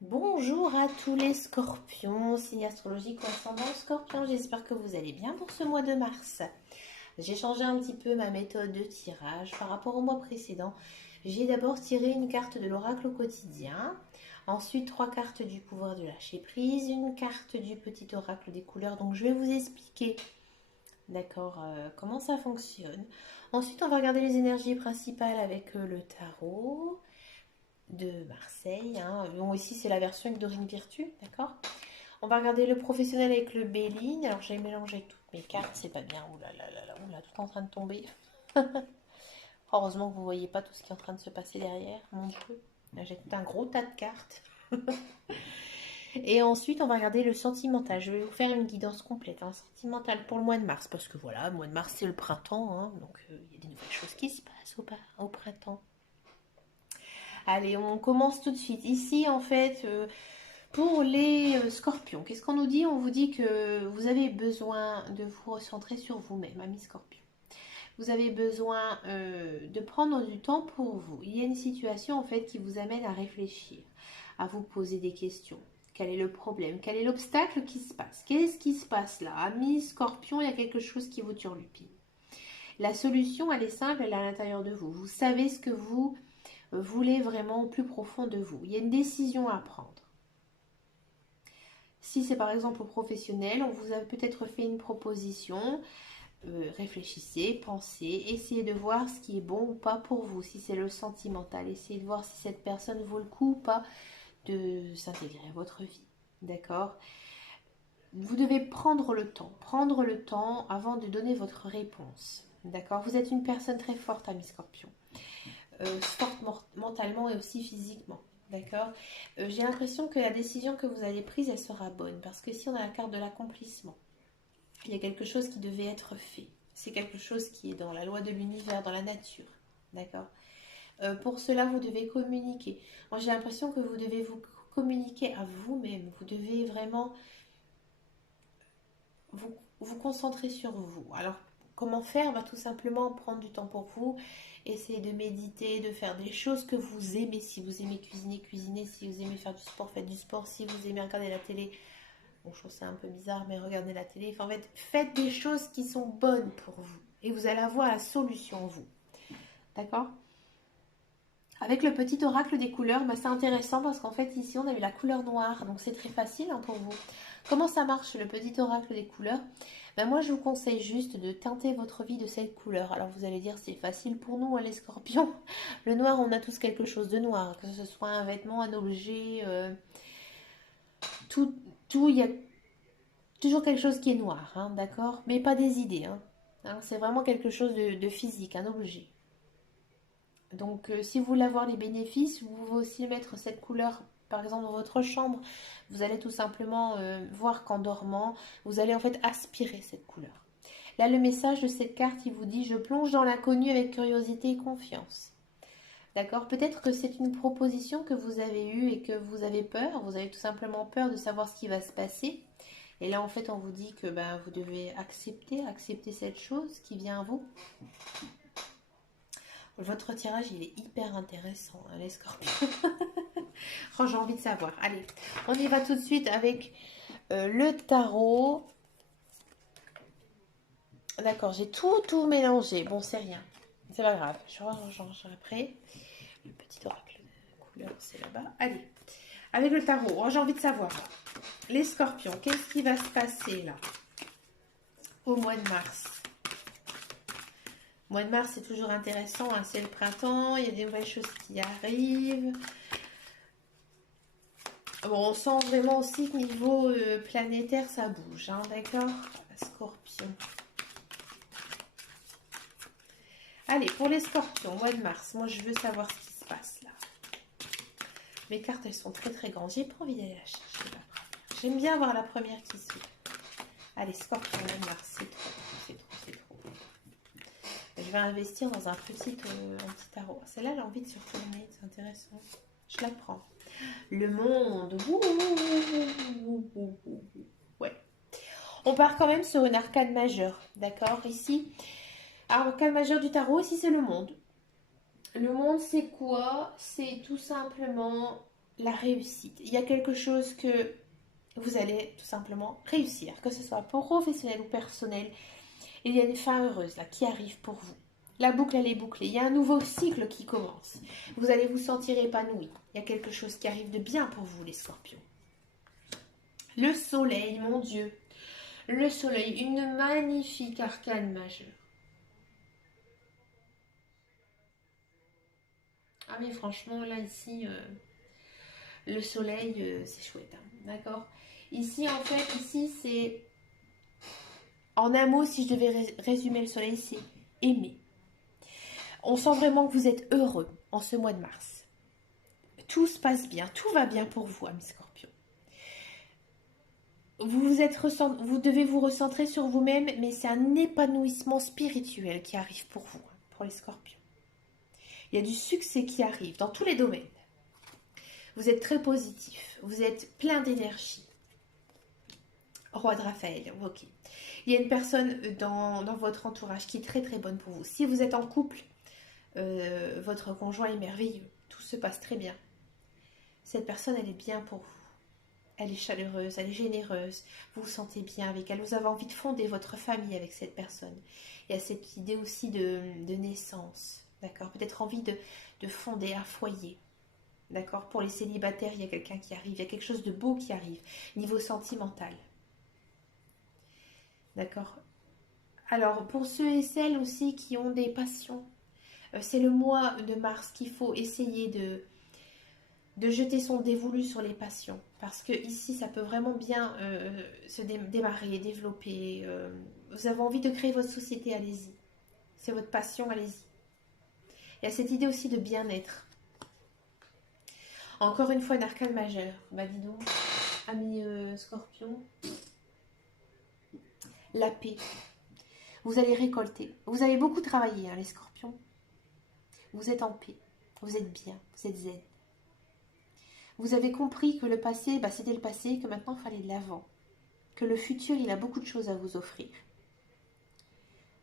Bonjour à tous les scorpions, signe astrologique ou ascendant scorpion, j'espère que vous allez bien pour ce mois de mars. J'ai changé un petit peu ma méthode de tirage par rapport au mois précédent. J'ai d'abord tiré une carte de l'oracle au quotidien, ensuite trois cartes du pouvoir de lâcher prise, une carte du petit oracle des couleurs, donc je vais vous expliquer d'accord comment ça fonctionne. Ensuite on va regarder les énergies principales avec le tarot de Marseille. Hein. Bon, ici, c'est la version avec Dorine Virtue, d'accord. On va regarder le professionnel avec le Béline. Alors, j'ai mélangé toutes mes cartes, c'est pas bien. Ouh là là là là, ouh là, tout est en train de tomber. Heureusement que vous voyez pas tout ce qui est en train de se passer derrière, mon Dieu. J'ai tout un gros tas de cartes. Et ensuite, on va regarder le sentimental. Je vais vous faire une guidance complète, hein, sentimental pour le mois de mars. Parce que voilà, le mois de mars, c'est le printemps. Hein, donc, il y a des nouvelles choses qui se passent au printemps. Allez, on commence tout de suite. Ici, en fait, pour les scorpions, qu'est-ce qu'on nous dit? On vous dit que vous avez besoin de vous recentrer sur vous-même, ami scorpion. Vous avez besoin de prendre du temps pour vous. Il y a une situation, en fait, qui vous amène à réfléchir, à vous poser des questions. Quel est le problème? Quel est l'obstacle qui se passe? Qu'est-ce qui se passe là? Ami scorpion, il y a quelque chose qui vous turlupine. La solution, elle est simple, elle est à l'intérieur de vous. Vous savez ce que vous voulez vraiment au plus profond de vous. Il y a une décision à prendre. Si c'est par exemple au professionnel, on vous a peut-être fait une proposition, réfléchissez, pensez, essayez de voir ce qui est bon ou pas pour vous. Si c'est le sentimental, essayez de voir si cette personne vaut le coup ou pas de s'intégrer à votre vie. D'accord? Vous devez prendre le temps avant de donner votre réponse. D'accord? Vous êtes une personne très forte, ami Scorpion. Forte mentalement et aussi physiquement. D'accord. J'ai l'impression que la décision que vous avez prise, elle sera bonne. Parce que si on a la carte de l'accomplissement, il y a quelque chose qui devait être fait. C'est quelque chose qui est dans la loi de l'univers, dans la nature. D'accord. Pour cela, vous devez communiquer. Moi, j'ai l'impression que vous devez vous communiquer à vous-même. Vous devez vraiment vous concentrer sur vous. Alors, comment faire? Tout simplement prendre du temps pour vous, essayer de méditer, de faire des choses que vous aimez. Si vous aimez cuisiner, cuisinez. Si vous aimez faire du sport, faites du sport. Si vous aimez regarder la télé, bon, je trouve ça un peu bizarre, mais regardez la télé. Enfin, en fait, faites des choses qui sont bonnes pour vous. Et vous allez avoir la solution, vous. D'accord? Avec le petit oracle des couleurs, c'est intéressant parce qu'en fait ici on a eu la couleur noire, donc c'est très facile pour vous. Comment ça marche le petit oracle des couleurs? Moi je vous conseille juste de teinter votre vie de cette couleur. Alors vous allez dire c'est facile pour nous les scorpions. Le noir, on a tous quelque chose de noir, que ce soit un vêtement, un objet, tout, il y a toujours quelque chose qui est noir, hein, d'accord? Mais pas des idées, hein. C'est vraiment quelque chose de physique, un objet. Donc, si vous voulez avoir les bénéfices, vous pouvez aussi mettre cette couleur, par exemple, dans votre chambre. Vous allez tout simplement voir qu'en dormant, vous allez en fait aspirer cette couleur. Là, le message de cette carte, il vous dit: je plonge dans l'inconnu avec curiosité et confiance. D'accord? Peut-être que c'est une proposition que vous avez eue et que vous avez peur. Vous avez tout simplement peur de savoir ce qui va se passer. Et là, en fait, on vous dit que vous devez accepter cette chose qui vient à vous. Votre tirage, il est hyper intéressant, hein, les scorpions. Oh, j'ai envie de savoir. Allez, on y va tout de suite avec le tarot. D'accord, j'ai tout mélangé. Bon, c'est rien. C'est pas grave. Je range après. Le petit oracle de couleur, c'est là-bas. Allez, avec le tarot. Oh, j'ai envie de savoir. Les scorpions, qu'est-ce qui va se passer là au mois de mars? Le mois de mars, c'est toujours intéressant. Hein, c'est le printemps. Il y a des nouvelles choses qui arrivent. Bon, on sent vraiment aussi que niveau planétaire, ça bouge, hein, d'accord? Scorpion. Allez, pour les scorpions, mois de mars, moi je veux savoir ce qui se passe là. Mes cartes, elles sont très très grandes. J'ai pas envie d'aller la chercher la première. J'aime bien avoir la première qui s'ouvre. Allez, scorpion, mois de mars, c'est trop. Je vais investir dans un petit tarot. Celle-là, elle a envie de se retourner, c'est intéressant. Je la prends. Le monde. Ouais. On part quand même sur une arcane majeure, d'accord? Ici, arcane majeure du tarot, ici c'est le monde. Le monde, c'est quoi? C'est tout simplement la réussite. Il y a quelque chose que vous allez tout simplement réussir, que ce soit professionnel ou personnel. Il y a une fin heureuse là qui arrive pour vous. La boucle, elle est bouclée. Il y a un nouveau cycle qui commence. Vous allez vous sentir épanoui. Il y a quelque chose qui arrive de bien pour vous, les scorpions. Le soleil, mon Dieu. Le soleil, une magnifique arcane majeure. Ah mais franchement, là, ici, le soleil, c'est chouette. Hein, d'accord. Ici, en fait, ici, c'est... En un mot, si je devais résumer le soleil, c'est aimer. On sent vraiment que vous êtes heureux en ce mois de mars. Tout se passe bien, tout va bien pour vous, amis scorpions. Vous devez vous recentrer sur vous-même, mais c'est un épanouissement spirituel qui arrive pour vous, pour les scorpions. Il y a du succès qui arrive dans tous les domaines. Vous êtes très positif, vous êtes plein d'énergie. Roi de Raphaël, ok. Il y a une personne dans votre entourage qui est très très bonne pour vous. Si vous êtes en couple, votre conjoint est merveilleux. Tout se passe très bien. Cette personne, elle est bien pour vous. Elle est chaleureuse, elle est généreuse. Vous vous sentez bien avec elle. Vous avez envie de fonder votre famille avec cette personne. Il y a cette idée aussi de naissance. D'accord. Peut-être envie de fonder un foyer. D'accord. Pour les célibataires, il y a quelqu'un qui arrive. Il y a quelque chose de beau qui arrive. Niveau sentimental. D'accord. Alors, pour ceux et celles aussi qui ont des passions, c'est le mois de mars qu'il faut essayer de jeter son dévolu sur les passions. Parce que ici, ça peut vraiment bien se démarrer, développer. Vous avez envie de créer votre société, allez-y. C'est votre passion, allez-y. Il y a cette idée aussi de bien-être. Encore une fois, un arcane majeur. Bah dis donc, ami scorpion. La paix. Vous allez récolter. Vous avez beaucoup travaillé, hein, les scorpions. Vous êtes en paix. Vous êtes bien. Vous êtes zen. Vous avez compris que le passé, bah, c'était le passé, que maintenant il fallait de l'avant. Que le futur, il a beaucoup de choses à vous offrir.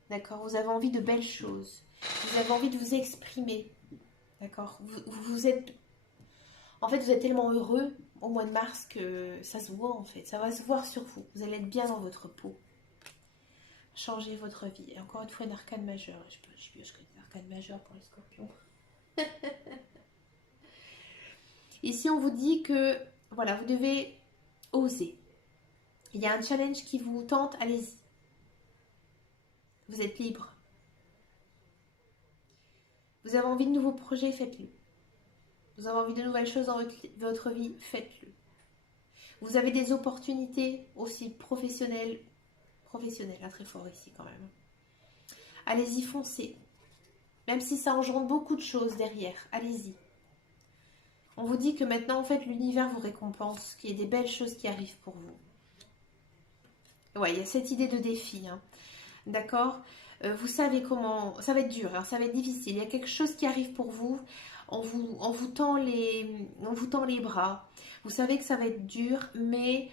D'accord. Vous avez envie de belles choses. Vous avez envie de vous exprimer. D'accord. Vous êtes... En fait, vous êtes tellement heureux au mois de mars que ça se voit en fait. Ça va se voir sur vous. Vous allez être bien dans votre peau. Changer votre vie. Et encore une fois, une arcane majeure. Je connais une arcane majeure pour les scorpions. Ici, on vous dit que, voilà, vous devez oser. Il y a un challenge qui vous tente, allez-y. Vous êtes libre. Vous avez envie de nouveaux projets, faites-le. Vous avez envie de nouvelles choses dans votre vie, faites-le. Vous avez des opportunités aussi professionnelles, hein, très fort ici quand même. Allez-y, foncez. Même si ça engendre beaucoup de choses derrière, allez-y. On vous dit que maintenant, en fait, l'univers vous récompense, qu'il y ait des belles choses qui arrivent pour vous. Ouais, il y a cette idée de défi, hein. D'accord. Vous savez comment... Ça va être dur, hein, ça va être difficile. Il y a quelque chose qui arrive pour vous. On vous tend les bras. Vous savez que ça va être dur, mais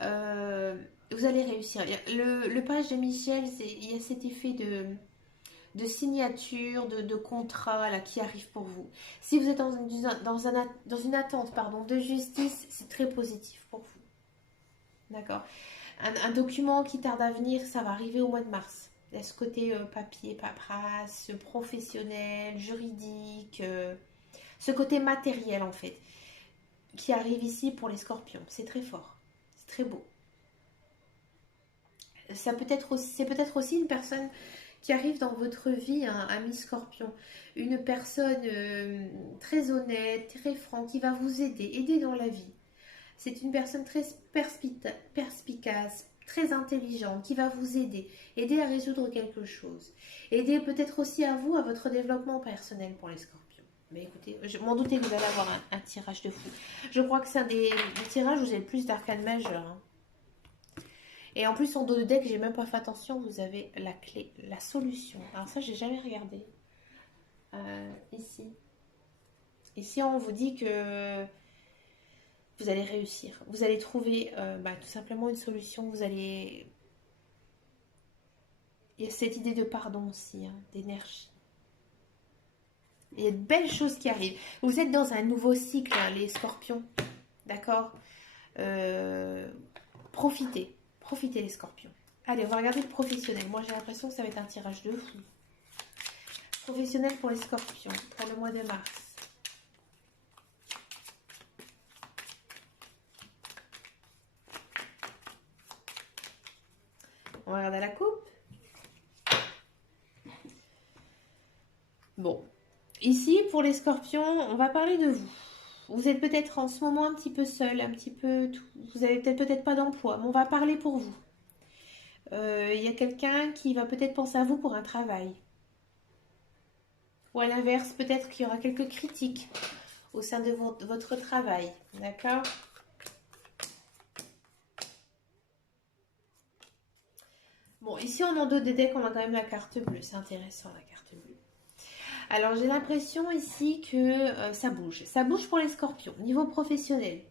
vous allez réussir. Le page de Michel, il y a cet effet de signature, de contrat là, qui arrive pour vous. Si vous êtes dans une attente de justice, c'est très positif pour vous. D'accord. Un document qui tarde à venir, ça va arriver au mois de mars. Il y a ce côté papier, paperasse, professionnel, juridique, ce côté matériel en fait, qui arrive ici pour les scorpions. C'est très fort, c'est très beau. C'est peut-être aussi une personne qui arrive dans votre vie, un ami scorpion. Une personne très honnête, très franc, qui va vous aider dans la vie. C'est une personne très perspicace, très intelligente, qui va vous aider à résoudre quelque chose. Aider peut-être aussi à vous, à votre développement personnel pour les scorpions. Mais écoutez, je m'en doutais que vous allez avoir un tirage de fou. Je crois que c'est un des tirages où j'ai le plus d'arcanes majeures. Hein. Et en plus, en dos de deck, j'ai même pas fait attention, vous avez la clé, la solution. Alors ça, j'ai jamais regardé. Ici. Ici, on vous dit que vous allez réussir. Vous allez trouver tout simplement une solution. Vous allez... Il y a cette idée de pardon aussi, hein, d'énergie. Il y a de belles choses qui arrivent. Vous êtes dans un nouveau cycle, hein, les scorpions. D'accord. Euh, Profitez. Profitez les scorpions. Allez, on va regarder le professionnel. Moi, j'ai l'impression que ça va être un tirage de fou. Professionnel pour les scorpions, pour le mois de mars. On va regarder la coupe. Bon. Ici, pour les scorpions, on va parler de vous. Vous êtes peut-être en ce moment un petit peu seul, un petit peu... Vous avez peut-être pas d'emploi, mais on va parler pour vous. Il y a quelqu'un qui va peut-être penser à vous pour un travail. Ou à l'inverse, peut-être qu'il y aura quelques critiques au sein de votre travail. D'accord? Bon, ici, en dos des decks, on a quand même la carte bleue. C'est intéressant, la carte bleue. Alors, j'ai l'impression ici que ça bouge. Ça bouge pour les scorpions, niveau professionnel.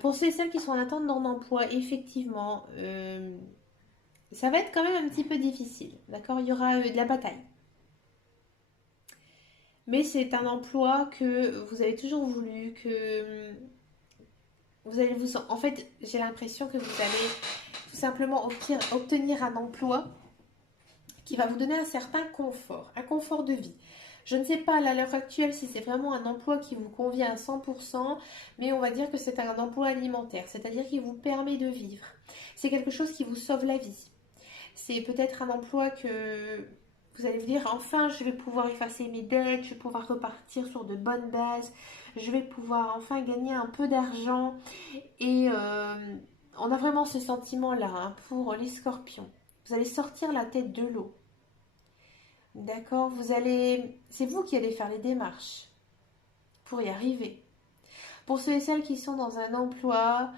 Pour ceux et celles qui sont en attente d'un emploi, effectivement, ça va être quand même un petit peu difficile. D'accord? Il y aura de la bataille. Mais c'est un emploi que vous avez toujours voulu, que vous allez vous... En fait, j'ai l'impression que vous allez tout simplement obtenir un emploi qui va vous donner un certain confort, un confort de vie. Je ne sais pas à l'heure actuelle si c'est vraiment un emploi qui vous convient à 100%, mais on va dire que c'est un emploi alimentaire, c'est-à-dire qui vous permet de vivre. C'est quelque chose qui vous sauve la vie. C'est peut-être un emploi que vous allez vous dire, enfin, je vais pouvoir effacer mes dettes, je vais pouvoir repartir sur de bonnes bases, je vais pouvoir enfin gagner un peu d'argent. Et on a vraiment ce sentiment-là, hein, pour les scorpions. Vous allez sortir la tête de l'eau. D'accord? C'est vous qui allez faire les démarches pour y arriver. Pour ceux et celles qui sont dans un emploi,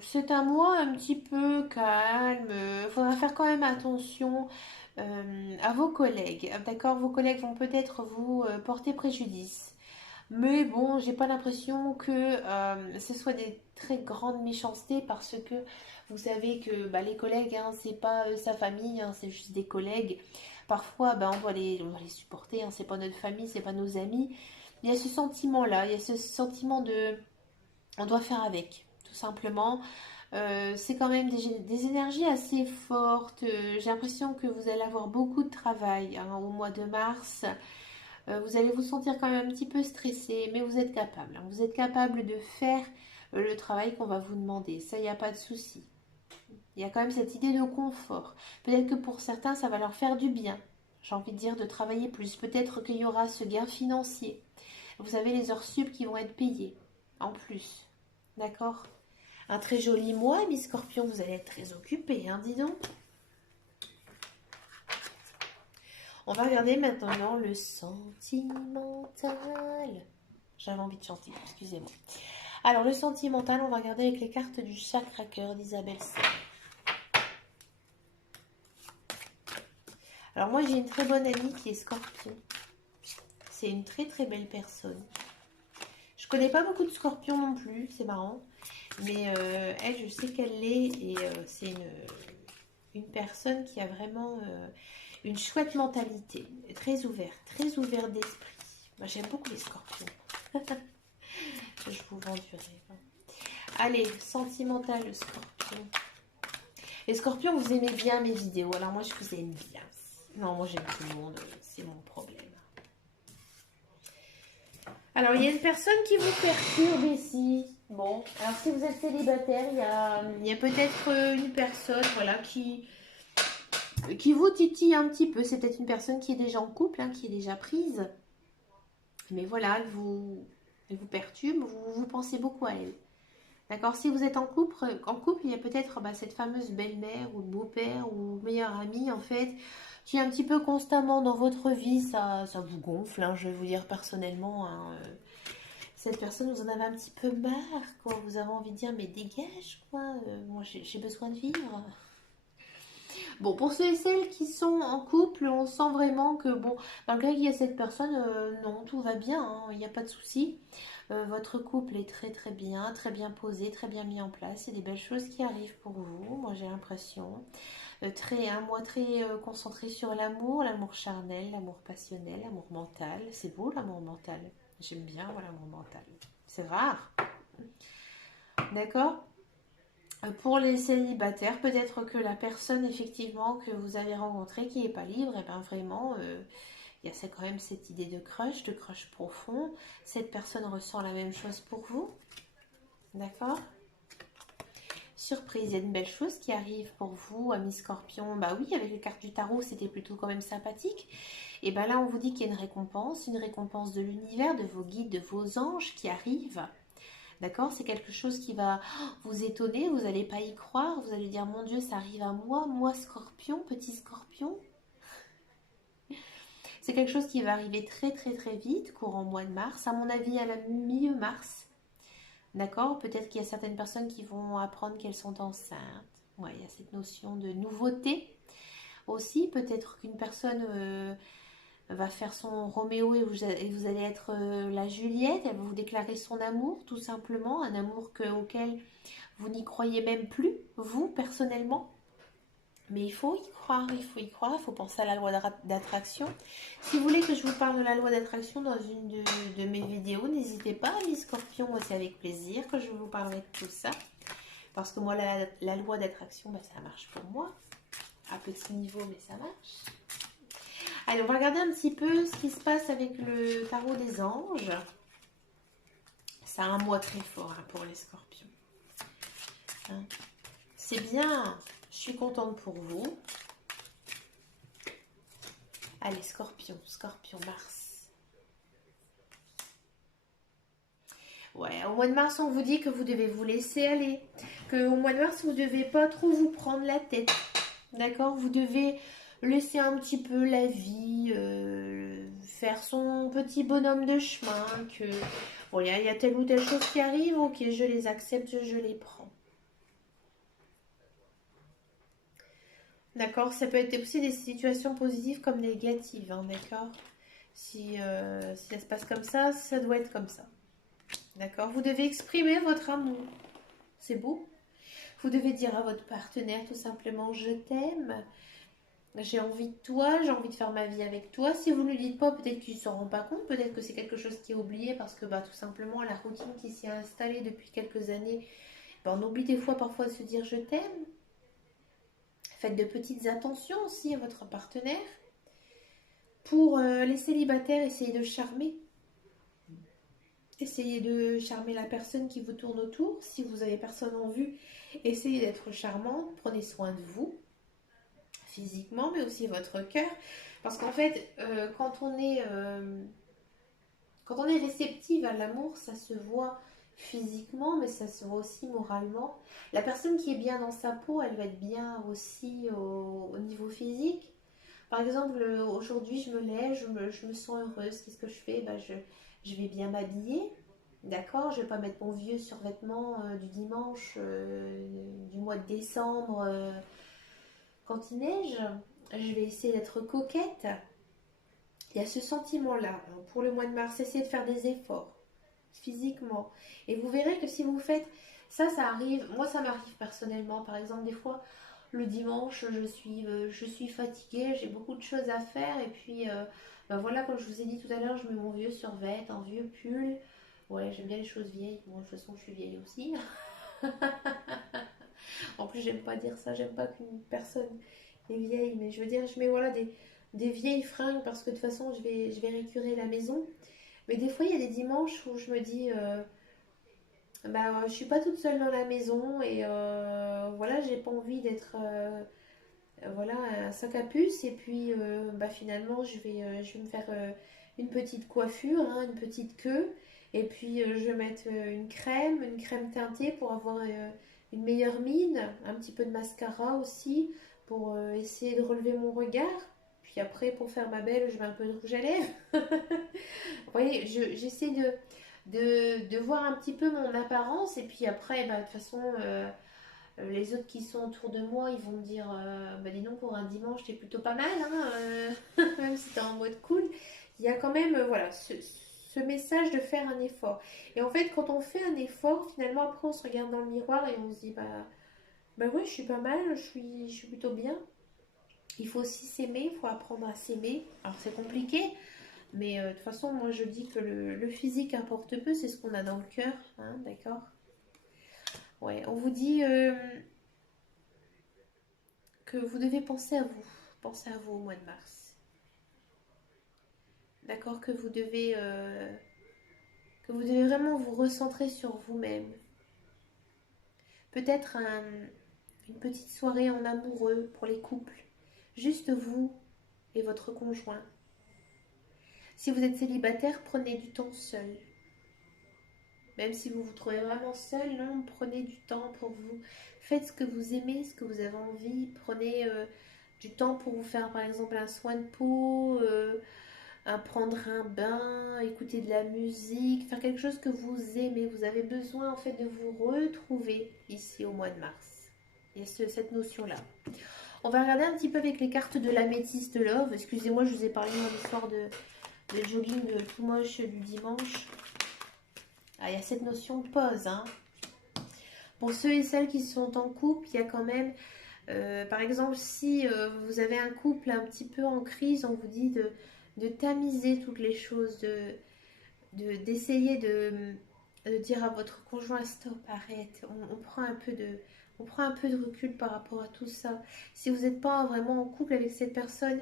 c'est un mois un petit peu calme. Il faudra faire quand même attention à vos collègues. D'accord? Vos collègues vont peut-être vous porter préjudice. Mais bon, j'ai pas l'impression que ce soit des très grandes méchancetés parce que vous savez que bah, les collègues, hein, c'est pas sa famille, hein, c'est juste des collègues. Parfois, bah, on doit les supporter, hein, c'est pas notre famille, c'est pas nos amis. Il y a ce sentiment-là, il y a ce sentiment de on doit faire avec, tout simplement. C'est quand même des énergies assez fortes. J'ai l'impression que vous allez avoir beaucoup de travail, hein, au mois de mars. Vous allez vous sentir quand même un petit peu stressé, mais vous êtes capable, hein. Vous êtes capable de faire le travail qu'on va vous demander. Ça, il n'y a pas de souci. Il y a quand même cette idée de confort. Peut-être que pour certains, ça va leur faire du bien. J'ai envie de dire de travailler plus. Peut-être qu'il y aura ce gain financier. Vous avez les heures sup qui vont être payées en plus. D'accord? Un très joli mois, mes scorpions, vous allez être très occupés, hein, dis donc. On va regarder maintenant le sentimental. J'avais envie de chanter, excusez-moi. Alors, le sentimental, on va regarder avec les cartes du chakra cœur d'Isabelle C. Alors, moi, j'ai une très bonne amie qui est scorpion. C'est une très très belle personne. Je connais pas beaucoup de scorpions non plus, c'est marrant. Mais elle, je sais qu'elle l'est et c'est une personne qui a vraiment une chouette mentalité, très ouverte d'esprit. Moi, j'aime beaucoup les scorpions. Je vous vends du rêve. Allez, sentimental, le scorpion. Les scorpions, vous aimez bien mes vidéos. Alors moi, je vous aime bien. Non, moi, j'aime tout le monde. C'est mon problème. Alors, il y a une personne qui vous perturbe ici. Bon, alors si vous êtes célibataire, il y a peut-être une personne, voilà, qui vous titille un petit peu. C'est peut-être une personne qui est déjà en couple, hein, qui est déjà prise. Mais voilà, elle vous perturbe, vous pensez beaucoup à elle. D'accord? Si vous êtes en couple, il y a peut-être cette fameuse belle-mère ou beau-père ou meilleure amie, en fait, qui est un petit peu constamment dans votre vie. Ça vous gonfle, hein, je vais vous dire personnellement, hein, cette personne, vous en avez un petit peu marre, quoi. Vous avez envie de dire, mais dégage, quoi. Moi, j'ai besoin de vivre. Bon, pour ceux et celles qui sont en couple, on sent vraiment que, bon, malgré qu'il y a cette personne, non, tout va bien, hein, il n'y a pas de souci. Votre couple est très bien posé, très bien mis en place. Il y a des belles choses qui arrivent pour vous, moi j'ai l'impression. Un mois très concentré sur l'amour, l'amour charnel, l'amour passionnel, l'amour mental. C'est beau l'amour mental. J'aime bien voilà, l'amour mental. C'est rare. D'accord. Pour les célibataires, peut-être que la personne effectivement que vous avez rencontrée qui n'est pas libre, et bien vraiment, il y a quand même cette idée de crush profond. Cette personne ressent la même chose pour vous. D'accord. Surprise, il y a une belle chose qui arrive pour vous, amis Scorpion. Bah oui, avec les cartes du tarot, c'était plutôt quand même sympathique. Et bien là, on vous dit qu'il y a une récompense de l'univers, de vos guides, de vos anges qui arrivent. D'accord? C'est quelque chose qui va vous étonner, vous n'allez pas y croire, vous allez dire, mon Dieu, ça arrive à moi Scorpion, petit Scorpion. C'est quelque chose qui va arriver très vite, courant mois de mars, à mon avis à la milieu mars. D'accord? Peut-être qu'il y a certaines personnes qui vont apprendre qu'elles sont enceintes. Ouais, il y a cette notion de nouveauté aussi. Peut-être qu'une personne va faire son Roméo et vous allez être la Juliette. Elle va vous déclarer son amour, tout simplement. Un amour auquel vous n'y croyez même plus, vous, personnellement. Mais il faut y croire, il faut penser à la loi d'attraction. Si vous voulez que je vous parle de la loi d'attraction dans une de mes vidéos, n'hésitez pas, les scorpions, c'est avec plaisir que je vous parlerai de tout ça. Parce que moi, la loi d'attraction, bah, ça marche pour moi. À petit niveau, mais ça marche. Allez, on va regarder un petit peu ce qui se passe avec le tarot des anges. C'est un mois très fort hein, pour les scorpions. Hein. C'est bien, je suis contente pour vous. Allez, Scorpion, Mars. Ouais, au mois de mars, on vous dit que vous devez vous laisser aller. Que au mois de mars, vous ne devez pas trop vous prendre la tête. D'accord? Vous devez laisser un petit peu la vie faire son petit bonhomme de chemin. Que bon, il y a telle ou telle chose qui arrive. Ok, je les accepte, je les prends. D'accord? Ça peut être aussi des situations positives comme négatives. Hein, d'accord? Si ça se passe comme ça doit être comme ça. D'accord? Vous devez exprimer votre amour. C'est beau. Vous devez dire à votre partenaire tout simplement je t'aime. J'ai envie de toi, j'ai envie de faire ma vie avec toi. Si vous ne le dites pas, peut-être qu'il ne s'en rend pas compte. Peut-être que c'est quelque chose qui est oublié parce que bah, tout simplement la routine qui s'est installée depuis quelques années, bah, on oublie des fois parfois de se dire je t'aime. Faites de petites attentions aussi à votre partenaire. Pour les célibataires, essayez de charmer. Essayez de charmer la personne qui vous tourne autour. Si vous avez personne en vue, essayez d'être charmante. Prenez soin de vous, physiquement, mais aussi votre cœur. Parce qu'en fait, quand on est réceptive à l'amour, ça se voit physiquement, mais ça se voit aussi moralement. La personne qui est bien dans sa peau, elle va être bien aussi au niveau physique. Par exemple, aujourd'hui, je me lève, je me sens heureuse. Qu'est-ce que je fais? Je vais bien m'habiller. D'accord, je vais pas mettre mon vieux survêtement du dimanche du mois de décembre quand il neige. Je vais essayer d'être coquette. Il y a ce sentiment-là. Pour le mois de mars, essayez de faire des efforts physiquement. Et vous verrez que si vous faites ça, ça arrive. Moi, ça m'arrive personnellement. Par exemple, des fois, le dimanche, je suis fatiguée, j'ai beaucoup de choses à faire. Et puis, ben voilà, comme je vous ai dit tout à l'heure, je mets mon vieux survêt, un vieux pull. Ouais, j'aime bien les choses vieilles. Bon, de toute façon, je suis vieille aussi. En plus, j'aime pas dire ça. J'aime pas qu'une personne est vieille. Mais je veux dire, je mets voilà des vieilles fringues parce que de toute façon, je vais récurer la maison. Mais des fois, il y a des dimanches où je me dis, je suis pas toute seule dans la maison et voilà, j'ai pas envie d'être voilà, un sac à puce. Et puis, finalement, je vais me faire une petite coiffure, hein, une petite queue. Et puis, je vais mettre une crème teintée pour avoir une meilleure mine, un petit peu de mascara aussi pour essayer de relever mon regard. Puis après, pour faire ma belle, je mets un peu de rouge à lèvres. Vous voyez, j'essaie de voir un petit peu mon apparence. Et puis après, de toute façon, Les autres qui sont autour de moi, ils vont me dire, bah dis donc pour un dimanche, t'es plutôt pas mal, hein, même si t'es en mode cool. Il y a quand même, voilà, ce message de faire un effort. Et en fait, quand on fait un effort, finalement, après, on se regarde dans le miroir et on se dit, bah ouais, je suis pas mal, je suis plutôt bien. Il faut aussi s'aimer, il faut apprendre à s'aimer. Alors c'est compliqué, mais de toute façon, moi je dis que le physique importe peu, c'est ce qu'on a dans le cœur, hein, d'accord? Ouais, on vous dit que vous devez penser à vous. Pensez à vous au mois de mars. D'accord? Que vous devez vraiment vous recentrer sur vous-même. Peut-être une petite soirée en amoureux pour les couples. Juste vous et votre conjoint. Si vous êtes célibataire, prenez du temps seul. Même si vous vous trouvez vraiment seul, non, prenez du temps pour vous. Faites ce que vous aimez, ce que vous avez envie. Prenez du temps pour vous faire par exemple un soin de peau, prendre un bain, écouter de la musique, faire quelque chose que vous aimez. Vous avez besoin en fait de vous retrouver ici au mois de mars. Il y a cette notion-là. On va regarder un petit peu avec les cartes de l'améthyste love. Excusez-moi, je vous ai parlé de mon histoire de jogging tout moche du dimanche. Ah, il y a cette notion de pause, hein. Pour ceux et celles qui sont en couple, il y a quand même, par exemple, si vous avez un couple un petit peu en crise, on vous dit de tamiser toutes les choses, d'essayer de dire à votre conjoint stop, arrête, on prend un peu de recul par rapport à tout ça. Si vous n'êtes pas vraiment en couple avec cette personne,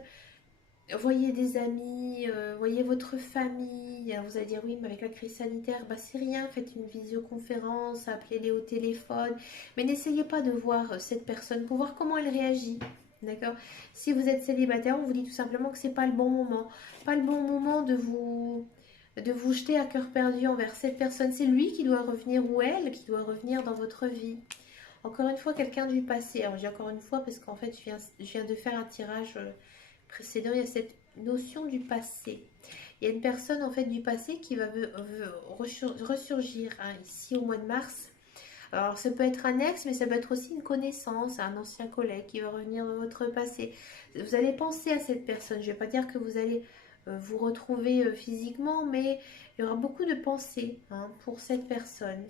voyez des amis, voyez votre famille. Alors vous allez dire oui, mais avec la crise sanitaire, bah c'est rien, faites une visioconférence, appelez-les au téléphone. Mais n'essayez pas de voir cette personne pour voir comment elle réagit. D'accord? Si vous êtes célibataire, on vous dit tout simplement que c'est pas le bon moment. Pas le bon moment de vous jeter à cœur perdu envers cette personne. C'est lui qui doit revenir ou elle qui doit revenir dans votre vie. Encore une fois, quelqu'un du passé. Alors, j'ai encore une fois parce qu'en fait, je viens de faire un tirage précédent. Il y a cette notion du passé. Il y a une personne en fait du passé qui va ressurgir hein, ici au mois de mars. Alors, ça peut être un ex, mais ça peut être aussi une connaissance, un ancien collègue qui va revenir dans votre passé. Vous allez penser à cette personne. Je ne vais pas dire que vous allez vous retrouver physiquement, mais il y aura beaucoup de pensées hein, pour cette personne.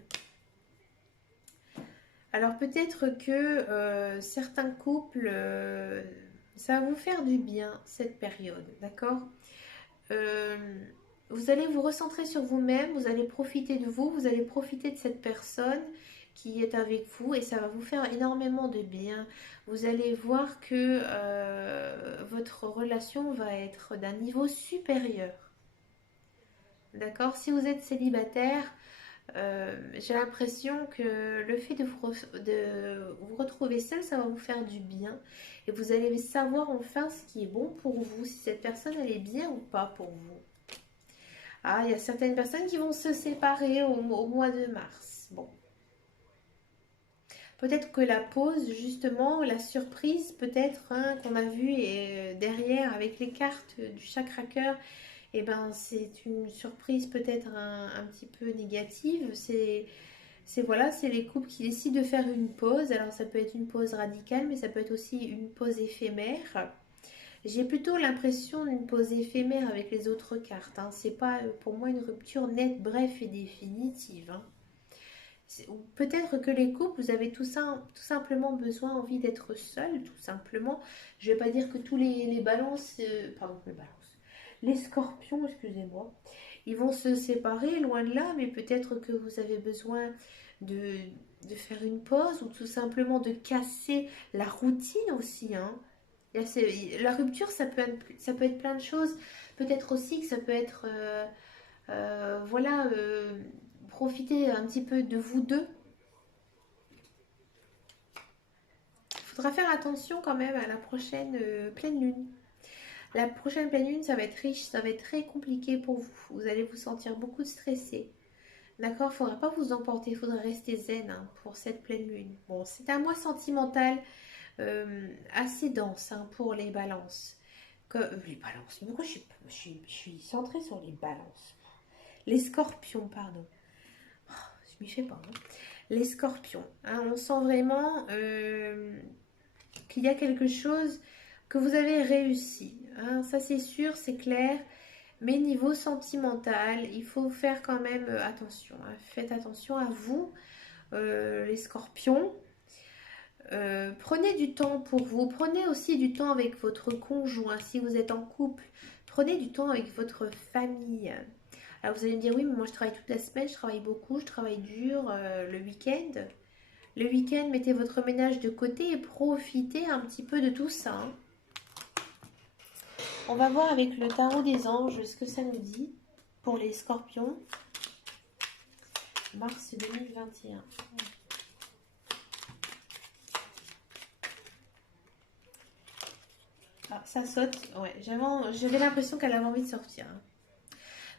Alors peut-être que certains couples, ça va vous faire du bien cette période, d'accord? Euh, Vous allez vous recentrer sur vous-même, vous allez profiter de vous, vous allez profiter de cette personne qui est avec vous et ça va vous faire énormément de bien. Vous allez voir que votre relation va être d'un niveau supérieur, d'accord? Si vous êtes célibataire, j'ai l'impression que le fait de vous retrouver seul, ça va vous faire du bien. Et vous allez savoir enfin ce qui est bon pour vous, si cette personne elle est bien ou pas pour vous. Ah, il y a certaines personnes qui vont se séparer au mois de mars. Bon. Peut-être que la pause, justement, la surprise, peut-être, hein, qu'on a vu et, derrière avec les cartes du chakra cœur, et ben c'est une surprise peut-être un petit peu négative. C'est voilà, c'est les couples qui décident de faire une pause. Alors ça peut être une pause radicale, mais ça peut être aussi une pause éphémère. J'ai plutôt l'impression d'une pause éphémère avec les autres cartes. Hein. C'est pas pour moi une rupture nette, bref et définitive. Hein. Peut-être que les couples, vous avez tout simplement besoin, envie d'être seul, tout simplement. Je ne vais pas dire que tous les balances, pardon, les balances, les scorpions, excusez-moi, ils vont se séparer, loin de là, mais peut-être que vous avez besoin de, de faire une pause ou tout simplement de casser la routine aussi. Hein. La rupture, ça peut être plein de choses. Peut-être aussi que ça peut être, voilà, profiter un petit peu de vous deux. Il faudra faire attention quand même à la prochaine pleine lune. La prochaine pleine lune, ça va être riche, ça va être très compliqué pour vous. Vous allez vous sentir beaucoup stressé. D'accord, il ne faudra pas vous emporter, il faudra rester zen hein, pour cette pleine lune. Bon, c'est un mois sentimental assez dense hein, pour les balances. Les balances, mais pourquoi je suis centrée sur les balances. Les scorpions, pardon. Oh, je m'y fais pas. Hein. Les scorpions, hein, on sent vraiment qu'il y a quelque chose que vous avez réussi. Hein, ça c'est sûr, c'est clair. Mais niveau sentimental, il faut faire quand même attention. Hein. Faites attention à vous, les scorpions. Prenez du temps pour vous. Prenez aussi du temps avec votre conjoint. Si vous êtes en couple, prenez du temps avec votre famille. Alors vous allez me dire, oui, mais moi je travaille toute la semaine, je travaille beaucoup, je travaille dur le week-end. Le week-end, mettez votre ménage de côté et profitez un petit peu de tout ça. Hein. On va voir avec le tarot des anges ce que ça nous dit pour les scorpions. Mars 2021. Ah, ça saute. Ouais, j'avais l'impression qu'elle avait envie de sortir. Hein.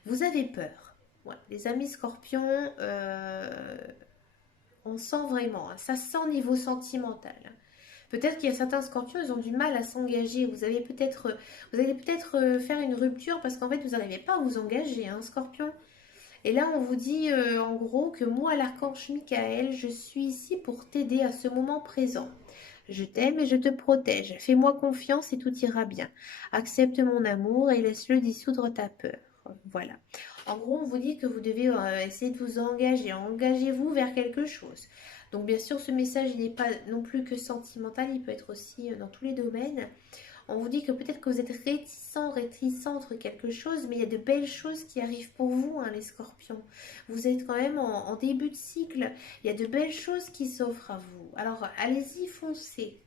Vous avez peur. Ouais, les amis scorpions, on sent vraiment. Hein, ça sent niveau sentimental. Hein. Peut-être qu'il y a certains scorpions, ils ont du mal à s'engager. Vous allez peut-être faire une rupture parce qu'en fait, vous n'arrivez pas à vous engager, hein, scorpion. Et là, on vous dit en gros que moi, l'archange Michael, je suis ici pour t'aider à ce moment présent. Je t'aime et je te protège. Fais-moi confiance et tout ira bien. Accepte mon amour et laisse-le dissoudre ta peur. Voilà. En gros, on vous dit que vous devez essayer de vous engager. Engagez-vous vers quelque chose. Donc, bien sûr, ce message n'est pas non plus que sentimental. Il peut être aussi dans tous les domaines. On vous dit que peut-être que vous êtes réticent entre quelque chose, mais il y a de belles choses qui arrivent pour vous, hein, les scorpions. Vous êtes quand même en début de cycle. Il y a de belles choses qui s'offrent à vous. Alors, allez-y, foncez.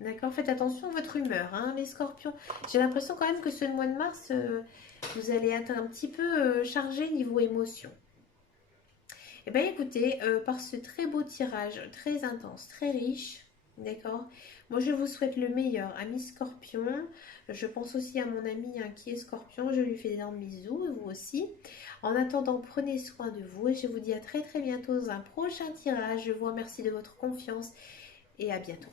D'accord, faites attention à votre humeur, hein, les scorpions. J'ai l'impression quand même que ce mois de mars, vous allez être un petit peu chargé niveau émotion. Eh bien, écoutez, par ce très beau tirage, très intense, très riche, d'accord. Moi, je vous souhaite le meilleur, ami Scorpion. Je pense aussi à mon ami hein, qui est Scorpion. Je lui fais d'énormes bisous, et vous aussi. En attendant, prenez soin de vous et je vous dis à très très bientôt dans un prochain tirage. Je vous remercie de votre confiance et à bientôt.